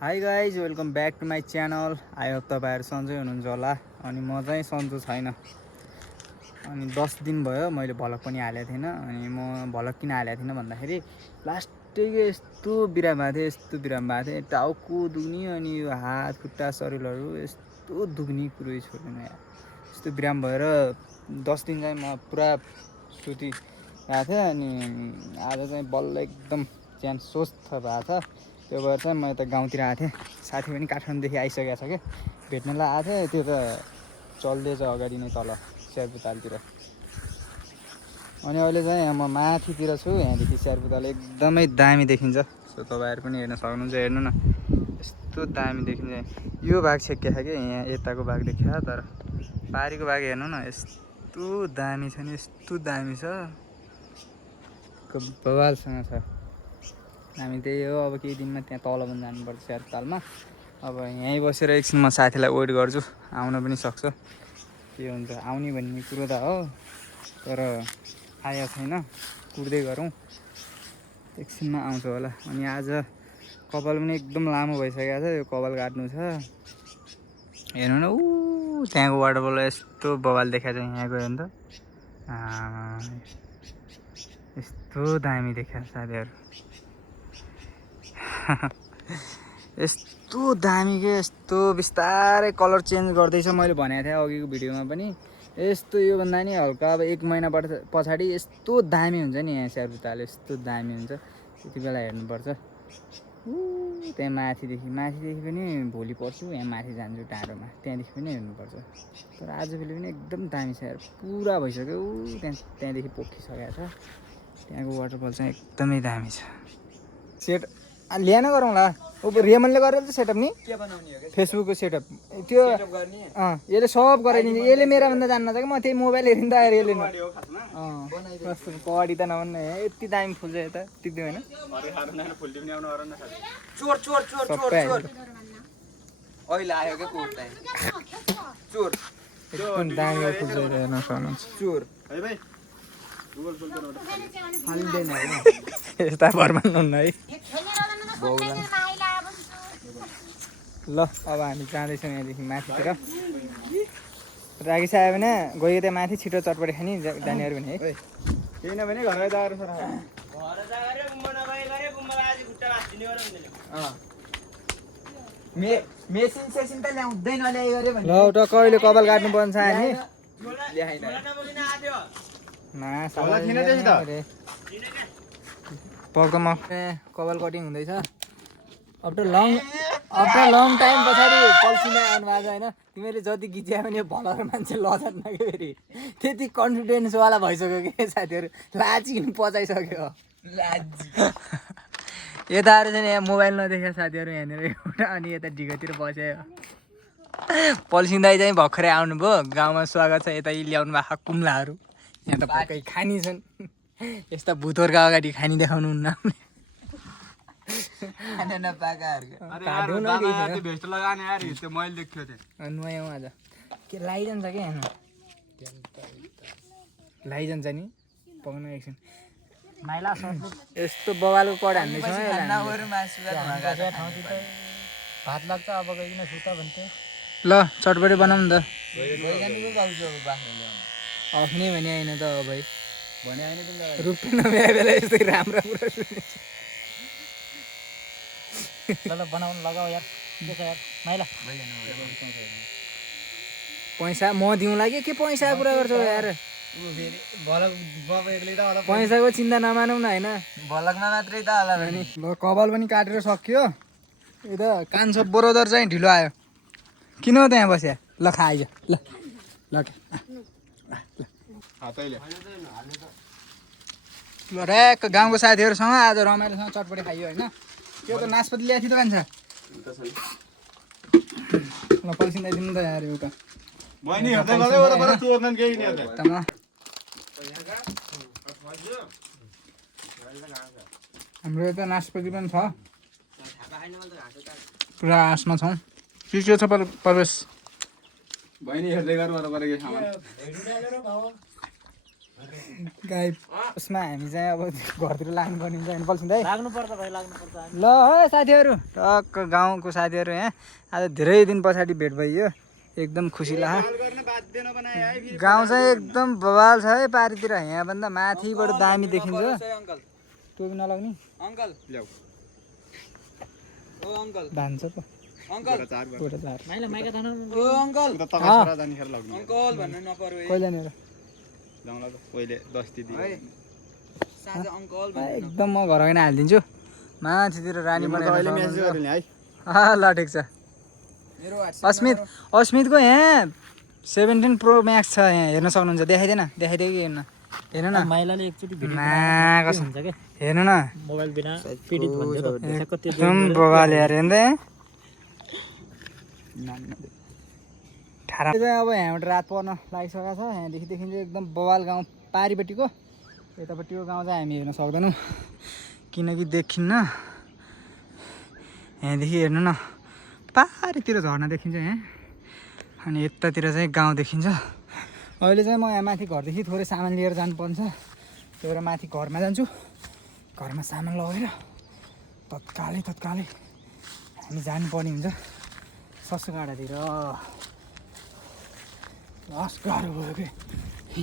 High guys welcome back to my channel. I hope तपाईँहरू सन्चै हुनुहुन्छ होला। अनि म चाहिँ सन्चो छैन। अनि 10 दिन भयो मैले भ्लग पनि हालेको थिएन। अनि म भ्लग किन हालेको थिएन भन्दाखेरि प्लास्टिक यस्तो बिराम भएको थियो टाउको दुख्ने अनि यो हात खुट्टा शरीरहरू यस्तो दुख्ने कुरै छोड्दैन यार। यस्तो बिराम भएर 10 दिन चाहिँ म पुरा सुतिरहेको थिएँ। अनि आज चाहिँ बल्ल एकदम च्यान स्वस्थ भएको छ। त्यो भएर चाहिँ म यता गाउँतिर आएको थिएँ। साथी पनि काठमाडौँदेखि आइसकेको छ क्या, भेट्नलाई आएको थिएँ। त्यो त चल्दैछ अगाडि नै तल स्यारपुतालतिर। अनि अहिले चाहिँ यहाँ म माथितिर छु। यहाँदेखि स्यारपुताल एकदमै दामी देखिन्छ। सो तपाईँहरू पनि हेर्न सक्नुहुन्छ। हेर्नु न यस्तो दामी देखिन्छ। यो भाग छेक्या छ कि यहाँ यताको भाग देखिया, तर पारिको भाग हेर्नु न यस्तो दामी छ नि, यस्तो दामी छ, बवालसँग छ। हामी त्यही हो, अब केही दिनमा त्यहाँ तल पनि जानुपर्छ स्यारपुतालमा। अब यहीँ बसेर एकछिन म साथीलाई वेट गर्छु, आउन पनि सक्छ। के हुन्छ आउने भन्ने कुरो त हो, तर आएको छैन। कुर्दै गरौँ, एकछिनमा आउँछ होला। अनि आज कपाल पनि एकदम लामो भइसकेको छ। यो कपाल काट्नु छ। हेर्नु न ऊ त्यहाँको वाटरफल यस्तो बवाल देखाएको छ। यहाँ गयो भने त यस्तो दामी देखाएको छ साथीहरू। यस्तो दामी के, यस्तो बिस्तारै कलर चेन्ज गर्दैछ। मैले भनेको थिएँ अघिको भिडियोमा पनि, यस्तो योभन्दा नि हल्का अब 1 महिना पछाडि यस्तो दामी हुन्छ नि यहाँ स्यारपुताल, यस्तो दामी हुन्छ। त्यति बेला हेर्नुपर्छ। त्यहाँ माथिदेखि पनि भोलि पर्छु यहाँ माथि जान्छु टाढोमा, त्यहाँदेखि पनि हेर्नुपर्छ। तर आजभोलि पनि एकदम दामी छ यार, पुरा भइसक्यो। त्यहाँदेखि पोखिसकेको छ। त्यहाँको वाटरफल चाहिँ एकदमै दामी छ। सेट ल्यान गरौँला। रेमनले गरेर त सेटअप नि के बनाउने हो फेसबुकको सेटअप त्यो यसले सब गराइदिन्छ। यसले मेराभन्दा जान्न छ कि, म त्यही मोबाइल हेरिँदा आएर यसले कडी त नभन्ने यति दामी फुल्छ यता टिप्दै होइन। चोर चोर चोर चोर चोर अहिले आयो क्या कोट टाइम चोर एकदम दामी फुल्छ हेर्न सक्नुहुन्छ। चोर फालिँदैन यस्ता भरमा हुन्न है। ल अब हामी जाँदैछौँ यहाँदेखि माथितिर। राखिस आयो भने गयो त्यहाँ माथि छिटो चटपटी खाने जानेहरू भने है। केही नभने घरमा जाएर मेसिन सेसिन त ल्याउँदैन ल्याइ गऱ्यो भने ल उता कहिले कपाल काट्नु पर्छ हामी पक्कमा कपाल कटिङ हुँदैछ। आफ्टर लङ टाइम पछाडि पल्सिँदै आउनु भएको छ होइन। तिमीले जति गीत गायो भने भलर मान्छे लजान्न कि फेरि त्यति कन्फिडेन्सवाला भइसक्यो कि साथीहरू, लाजिकन पचाइसक्यो लाजी। यता आएर चाहिँ यहाँ मोबाइल नदेखेको साथीहरू यहाँनिर एउटा, अनि यता ढिगोतिर बस्यो। पल्सिँदै चाहिँ भर्खरै आउनुभयो, गाउँमा स्वागत छ। यता ल्याउनु भएको कुम्लाहरू यहाँ त पक्कै खानी छन्। यस्ता भुतोरका अगाडि खानी देखाउनु हुन्न। नुहायौँ आज के लाइजान्छ क्या यहाँ, लाइजान्छ नि पक्न एकछिन। यस्तो बवालको कड हान्दैछ भात लाग्छ। अब गइकन सुता भन्थ्यो। ल चटपटी बनाऊँ नि त। आफ्नै भने होइन त भाइ, भने होइन रुप्पी नभ्याए बेला यस्तै राम्रो कुरा सुनेको छ। ल बनाउनु लगाऊ यार, के छ यार माइला पैसा म दिउँला कि पैसा कुरा गर्छौ यार। पैसाको चिन्ता नमानौ न होइन, भलकमा मात्रै त होला नि। ल कपाल पनि काटेर सकियो। यता कान्छो बरोदर चाहिँ ढिलो आयो। किन हो त्यहाँ बस्या? ल खाइज ल ल ल ऱ्याक गाउँको साथीहरूसँग आज रमाइलोसँग चटपटी खाइयो होइन। त्यो त नास्पति ल्याएको थियो त कान्छ। ल पल्सिँदै दिनु त यार एउटा। हाम्रो यता नास्पति पनि छ, पुरा आसमा छौँ। के छ परवेश? गाई उसमा हामी चाहिँ अब घरतिर लाग्नुपर्ने हुन्छ होइन पल्सिन्छ है लाग्नुपर्छ भाइ लाग्नुपर्छ ल है साथीहरू टक्क गाउँको साथीहरू यहाँ आज धेरै दिन पछाडि भेट भइयो एकदम खुसी लाग्यो गाउँ चाहिँ एकदम बवाल छ है पारितिर यहाँभन्दा माथिबाट दामी देखिन्छ त्यो पनि नलाग्ने अङ्कल ल्याऊ ओ अङ्कल भान्छ त माइला माइका थाहा ओ अङ्कल अङ्कल भन्नु नपर्यो कहिलेनिर पहिले 10 दिदी साझा अङ्कल एकदम म घर गएर हालिदिन्छु माथितिर रानी बनाएर ल ठिक छ मेरो अस्मितको यहाँ 17 प्रो म्याक्स छ यहाँ हेर्न सक्नुहुन्छ देखाइदेन देखाइदियो कि हेर्न न माइलाले एकचोटि हुन्छ के हेर्नु न मोबाइल बिना पीडित भन्छ त एकदम बवाल यार हेर्दै ठाडा चाहिँ अब यहाँबाट रात पर्न लागिसकेको छ यहाँदेखि देखिन्छ एकदम बवाल गाउँ पारिपट्टिको यतापट्टिको गाउँ चाहिँ हामी हेर्न सक्दैनौँ किनकि देखिन्न यहाँदेखि हेर्नु न पारितिर झर्ना देखिन्छ यहाँ अनि यतातिर चाहिँ गाउँ देखिन्छ अहिले चाहिँ म यहाँ माथि घरदेखि थोरै सामान लिएर जानुपर्छ त्यही भएर माथि घरमा जान्छु घरमा सामान लगेर तत्कालै हामी जानुपर्ने हुन्छ ससुगाडातिर गाह्रो भयो कि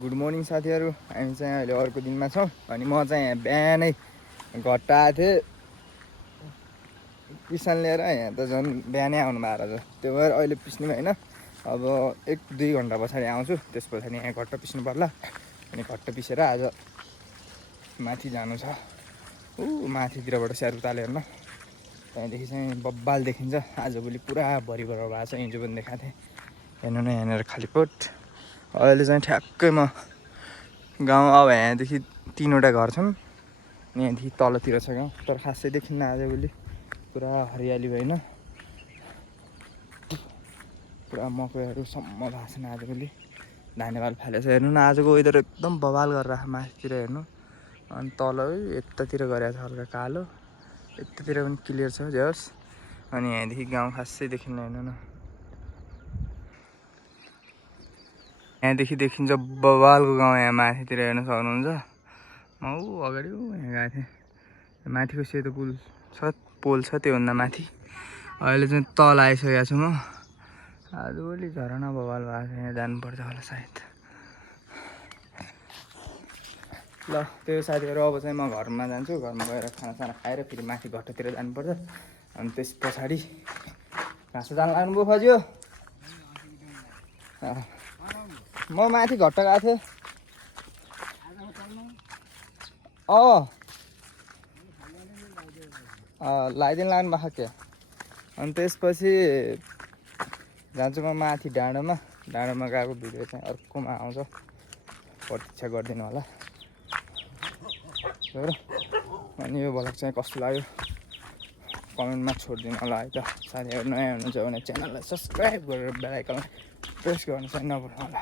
गुड मर्निङ साथीहरू हामी चाहिँ अहिले अर्को दिनमा छौँ अनि म चाहिँ यहाँ बिहानै घट्टा आएको थिएँ पिसान लिएर यहाँ त झन् बिहानै आउनु भएको रहेछ त्यो भएर अहिले पिस्ने होइन अब 1-2 घन्टा पछाडि आउँछु त्यस पछाडि यहाँ घट्टा पिस्नु पर्ला अनि घट्टा पिसेर आज माथि जानु छ माथितिरबाट स्याहार उताले हेर्न त्यहाँदेखि चाहिँ बब्बाल देखिन्छ आजभोलि पुरा भरिभर भएको छ हिजो पनि देखाएको थिएँ हेर्नु न यहाँनिर खाली पोट अहिले चाहिँ ठ्याक्कै म गाउँ अब यहाँदेखि 3वटा घर छन् यहाँदेखि तलतिर छ गाउँ तर खासै देखिन्न आजभोलि पुरा हरियाली भएन पुरा मकैहरूसम्म भएको छैन आजभोलि धानेवाल फालेछ हेर्नु न आजको वेदर एकदम बवाल गरेर माथितिर हेर्नु अनि तल यतातिर गरेको छ हल्का कालो यतातिर पनि क्लियर छ जस अनि यहाँदेखि गाउँ खासै देखिन्न हेर्नु न यहाँदेखि देखिन्छ बवालको गाउँ यहाँ माथितिर हेर्न सक्नुहुन्छ म अगाडि यहाँ गएको थिएँ माथिको सेतो पुल छ पोल छ त्योभन्दा माथि अहिले चाहिँ तल आइसकेको छु म आजभोलि झरना बवाल भएको छ यहाँ जानुपर्छ होला सायद ल त्यो साथीहरू अब चाहिँ म घरमा जान्छु घरमा गएर खानासाना खाएर फेरि माथि घट्टातिर जानुपर्छ अनि त्यस पछाडि घाँस जान लाग्नुभयो फज्यो म माथि घट्टा गएको थिएँ लगाइदिनु लाग्नु भएको क्या अनि त्यसपछि जान्छु म माथि डाँडोमा गएको भिडियो चाहिँ अर्कोमा आउँछ प्रतीक्षा गरिदिनु होला अनि यो भ्लग चाहिँ कस्तो लाग्यो कमेन्टमा छोडिदिनु होला है त साथीहरू नयाँ हुनुहुन्छ भने च्यानललाई सब्सक्राइब गरेर बेल आइकनलाई प्रेस गर्नु चाहिँ नभुल्नु होला।